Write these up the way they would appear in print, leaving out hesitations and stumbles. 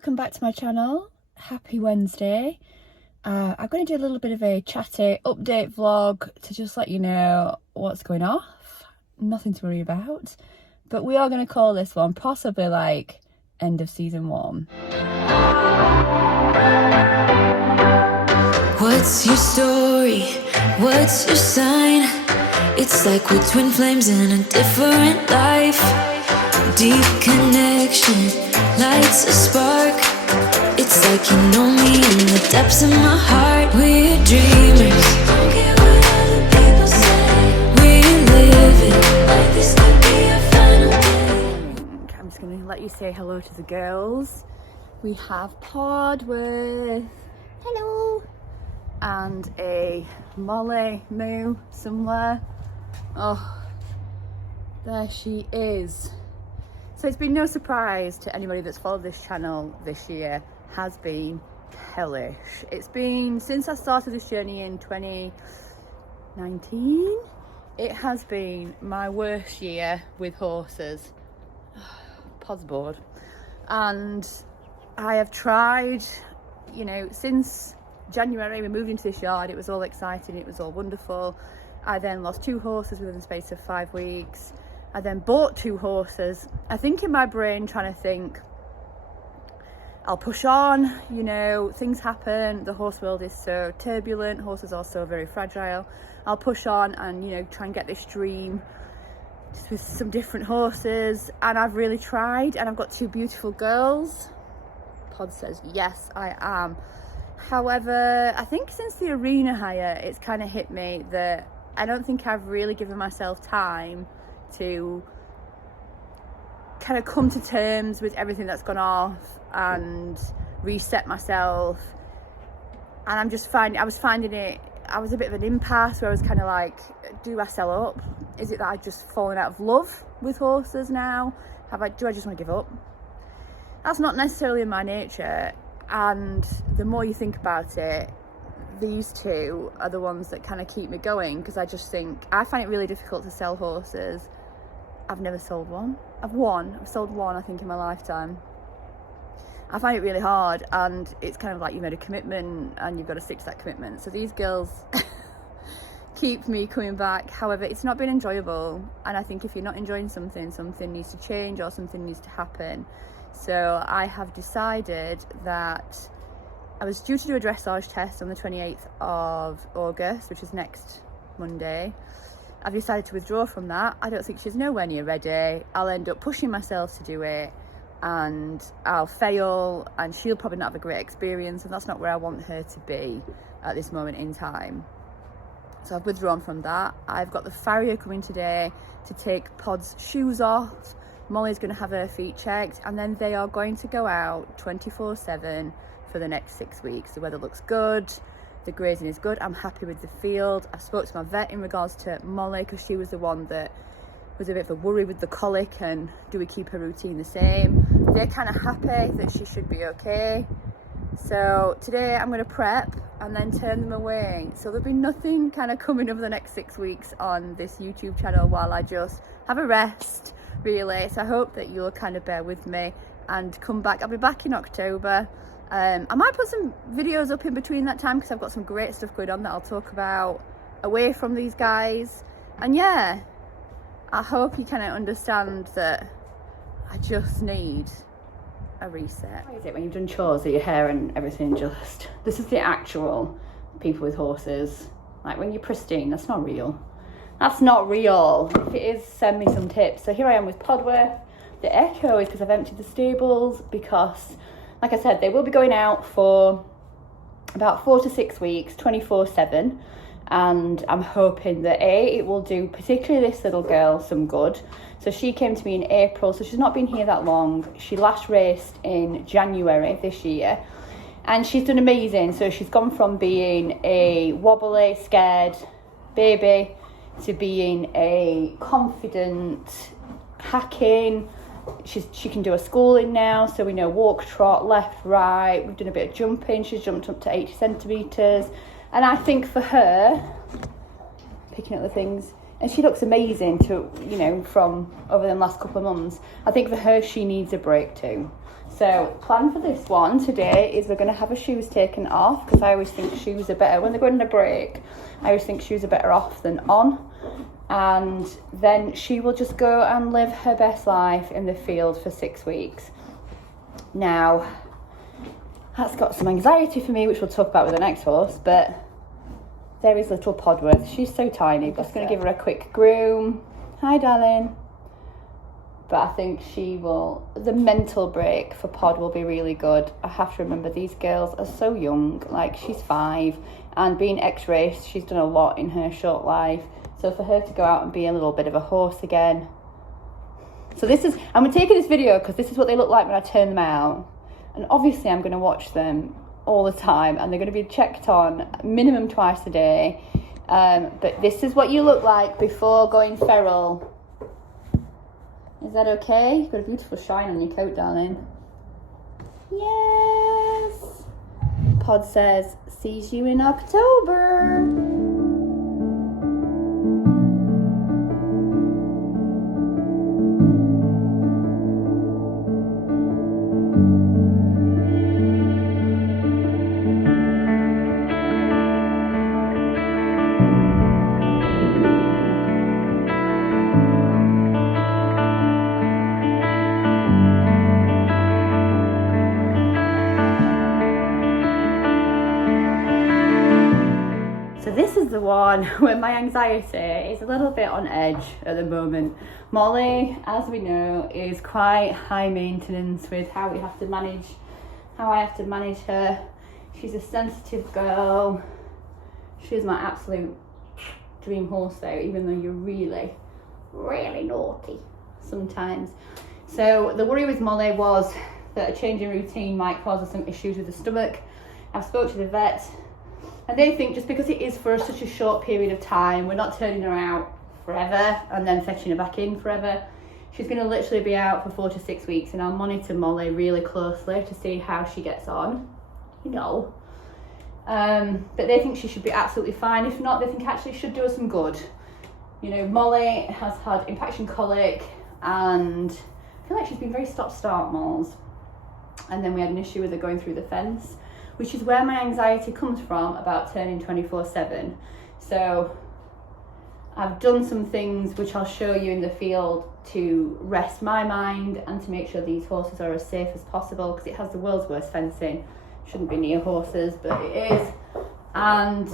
Welcome back to my channel. Happy Wednesday. I'm going to do a little bit of a chatty update vlog to just let you know what's going off. Nothing to worry about, but we are going to call this one possibly like end of season 1. What's your story? What's your sign? It's like we're twin flames in a different life. Deep connection lights a spark. It's like you know me in the depths of my heart. We're dreamers, don't care what other people say. We're living like this could be a final day. I'm just going to let you say hello to the girls. We have Pod with hello and a Molly Moo somewhere. Oh, there she is. So it's been no surprise to anybody that's followed this channel this year, has been hellish. It's been, since I started this journey in 2019, it has been my worst year with horses. Pod's bored. And I have tried, you know, since January we moved into this yard, it was all exciting, it was all wonderful. I then lost 2 horses within the space of 5 weeks. I then bought 2 horses. I think in my brain trying to think, I'll push on, you know, things happen, the horse world is so turbulent, horses are so very fragile. I'll push on and, you know, try and get this dream just with some different horses. And I've really tried, and I've got 2 beautiful girls. Pod says, yes, I am. However, I think since the arena hire, it's kind of hit me that I don't think I've really given myself time to kind of come to terms with everything that's gone off and reset myself. And I'm just I was a bit of an impasse where I was kind of like, do I sell up? Is it that I've just fallen out of love with horses now? Do I just want to give up? That's not necessarily in my nature. And the more you think about it, these 2 are the ones that kind of keep me going, because I find it really difficult to sell horses. I've never sold one. I've sold one, I think, in my lifetime. I find it really hard, and it's kind of like you made a commitment and you've got to stick to that commitment. So these girls keep me coming back. However, it's not been enjoyable, and I think if you're not enjoying something needs to change or something needs to happen. So I have decided that I was due to do a dressage test on the 28th of August, which is next Monday. I've decided to withdraw from that. I don't think she's nowhere near ready. I'll end up pushing myself to do it, and I'll fail, and she'll probably not have a great experience, and that's not where I want her to be at this moment in time. So I've withdrawn from that. I've got the farrier coming today to take Pod's shoes off. Molly's going to have her feet checked, and then they are going to go out 24/7 for the next 6 weeks. The weather looks good, the grazing is good, I'm happy with the field. I spoke to my vet in regards to Molly, because she was the one that was a bit of a worry with the colic and do we keep her routine the same. They're kind of happy that she should be okay. So today I'm going to prep and then turn them away. So there'll be nothing kind of coming over the next 6 weeks on this YouTube channel while I just have a rest, really. So I hope that you'll kind of bear with me and come back. I'll be back in October. I might put some videos up in between that time, because I've got some great stuff going on that I'll talk about away from these guys. And yeah, I hope you kind of understand that I just need a reset. How is it when you've done chores that your hair and everything just... This is the actual people with horses. Like when you're pristine, that's not real. That's not real. If it is, send me some tips. So here I am with Podworth. The echo is because I've emptied the stables, because like I said, they will be going out for about 4 to 6 weeks, 24/7. And I'm hoping that it will do particularly this little girl some good. So she came to me in April, so she's not been here that long. She last raced in January this year, and she's done amazing. So she's gone from being a wobbly, scared baby to being a confident, hacking. She can do her schooling now, so we know walk, trot, left, right. We've done a bit of jumping. She's jumped up to 80 centimetres. And I think for her, picking up the things, and she looks amazing to, you know, from over the last couple of months. I think for her, she needs a break too. So plan for this one today is we're going to have her shoes taken off, because I always think shoes are better when they're going on a break. I always think shoes are better off than on. And then she will just go and live her best life in the field for 6 weeks. Now, that's got some anxiety for me, which we'll talk about with the next horse, but there is little Podworth. She's so tiny. I'm just going to give her a quick groom. Hi, darling. But I think the mental break for Pod will be really good. I have to remember these girls are so young, like she's 5, and being ex-race, she's done a lot in her short life. So for her to go out and be a little bit of a horse again. So I'm taking this video because this is what they look like when I turn them out. And obviously I'm going to watch them all the time, and they're going to be checked on minimum twice a day. But this is what you look like before going feral. Is that okay? You've got a beautiful shine on your coat, darling. Yes! Pod says, sees you in October. This is the one where my anxiety is a little bit on edge at the moment. Molly, as we know, is quite high maintenance with how I have to manage her. She's a sensitive girl. She's my absolute dream horse though, even though you're really, really naughty sometimes. So the worry with Molly was that a change in routine might cause her some issues with the stomach. I've spoke to the vet, and they think just because it is for such a short period of time, we're not turning her out forever and then fetching her back in forever. She's going to literally be out for 4 to 6 weeks, and I'll monitor Molly really closely to see how she gets on, But they think she should be absolutely fine. If not, they think actually should do her some good. Molly has had impaction colic, and I feel like she's been very stop-start moles. And then we had an issue with her going through the fence, which is where my anxiety comes from about turning 24/7. So I've done some things which I'll show you in the field to rest my mind and to make sure these horses are as safe as possible, because it has the world's worst fencing. Shouldn't be near horses, but it is. And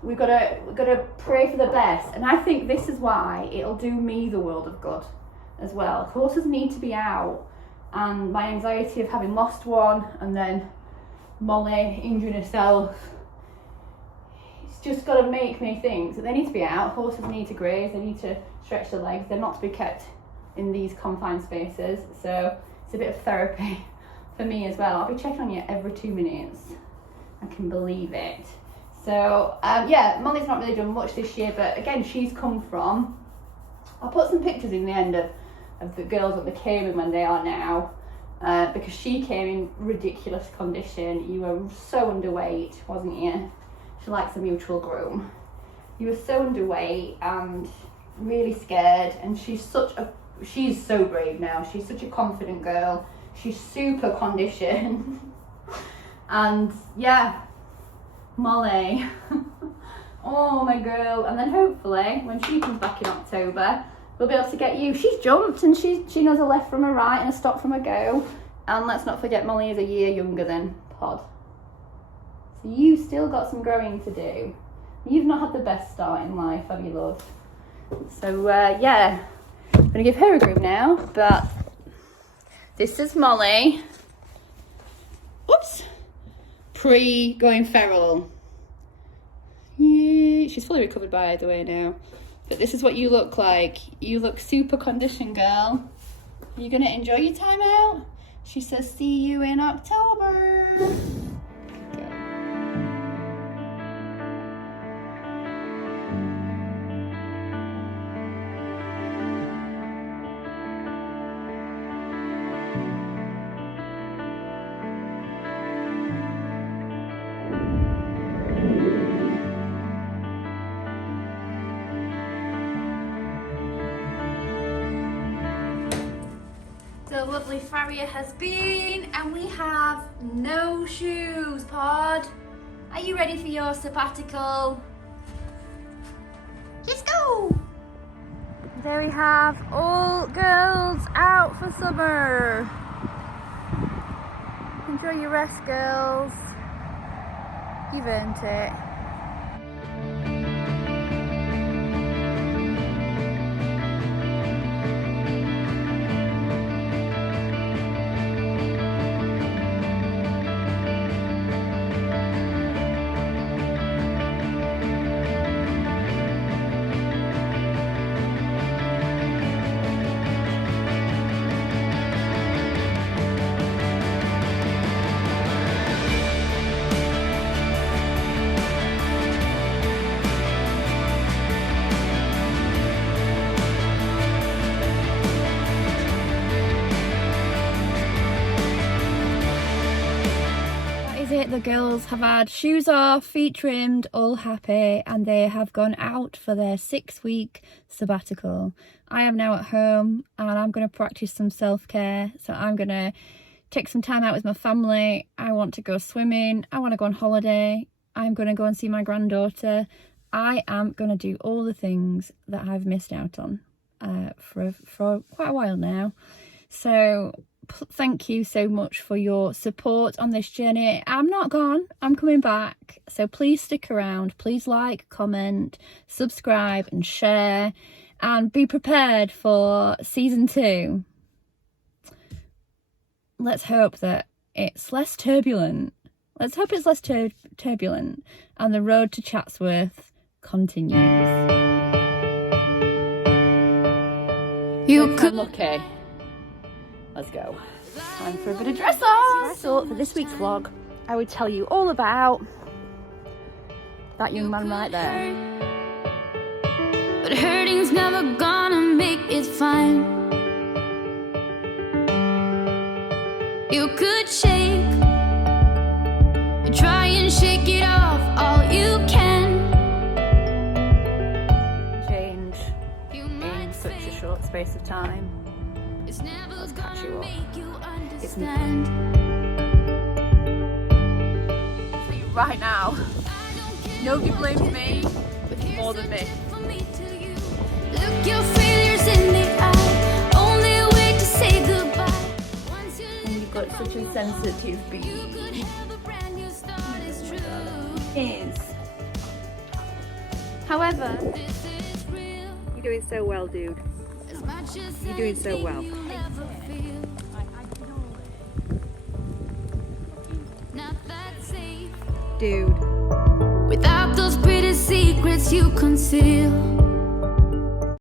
we've got to pray for the best. And I think this is why it'll do me the world of good as well. Horses need to be out, and my anxiety of having lost one and then Molly injuring herself, it's just got to make me think that they need to be out. Horses need to graze, they need to stretch their legs, they're not to be kept in these confined spaces. So it's a bit of therapy for me as well. I'll be checking on you every 2 minutes. I can believe it. So Molly's not really done much this year, but again, she's come from, I'll put some pictures in the end of the girls that they came in when they are now. Because she came in ridiculous condition. You were so underweight, wasn't you? She likes a mutual groom. You were so underweight and really scared, and she's so brave now. She's such a confident girl. She's super conditioned. And yeah, Molly, oh my girl. And then hopefully when she comes back in October, we'll be able to get you. She's jumped, and she knows a left from a right and a stop from a go. And let's not forget, Molly is a year younger than Pod. So you still got some growing to do. You've not had the best start in life, have you, love? So I'm going to give her a groom now. But this is Molly. Oops. Pre-going feral. Yeah, she's fully recovered by the way now. But this is what you look like. You look super conditioned, girl. Are you going to enjoy your time out? She says, see you in October. lovely farrier has been, and we have no shoes. Pod, are you ready for your sabbatical? Let's go! There we have all girls out for summer. Enjoy your rest, girls. You've earned it. The girls have had shoes off, feet trimmed, all happy, and they have gone out for their 6-week sabbatical. I am now at home and I'm going to practice some self-care. So I'm going to take some time out with my family. I want to go swimming. I want to go on holiday. I'm going to go and see my granddaughter. I am going to do all the things that I've missed out on for quite a while now. So thank you so much for your support on this journey. I'm not gone, I'm coming back, so please stick around. Please like, comment, subscribe and share, and be prepared for season 2. Let's hope that it's less turbulent. Let's hope it's less turbulent and the road to Chatsworth continues. You could lucky. Let's go. Time for a bit of dress on. So for this week's vlog, I would tell you all about that young man right there. But hurting's never gonna make it fine. You could shake, try and shake it off all you can. Change in such a short space of time. Let's catch you up. It's me. Right now, nobody blames me more than me. Look your failures in the eye. Only way to say goodbye. And you've got such a sensitive being. Is. However, you're doing so well, dude. You're doing so well. Dude. Without those pretty secrets you conceal.